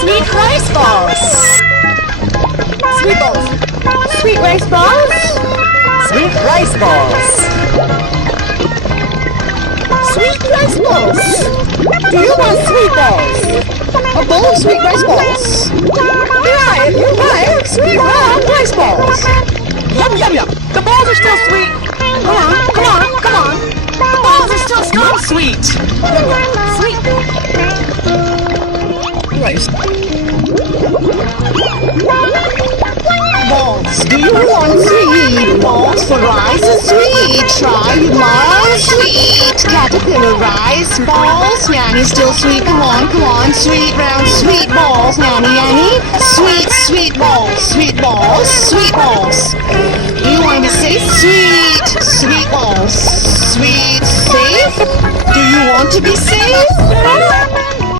Sweet rice balls. Sweet balls. Sweet rice balls. Sweet rice balls. Sweet rice balls. Do you want sweet balls? A bowl of sweet rice balls. Right, you're right. Sweet rice balls. Yum, yum, yum. The balls are still sweet. Come on, come on, come on. The balls are still strong sweet. Yum, yum. Sweet. Rice. Balls. Do you want sweet balls for rice is sweet? Try more sweet. Caterpillar rice balls. Yanny still sweet. Come on. Sweet round sweet balls. Yanny. Sweet, sweet balls. Sweet balls. Sweet balls. You want to say sweet, sweet balls. Sweet, safe? Do you want to be safe?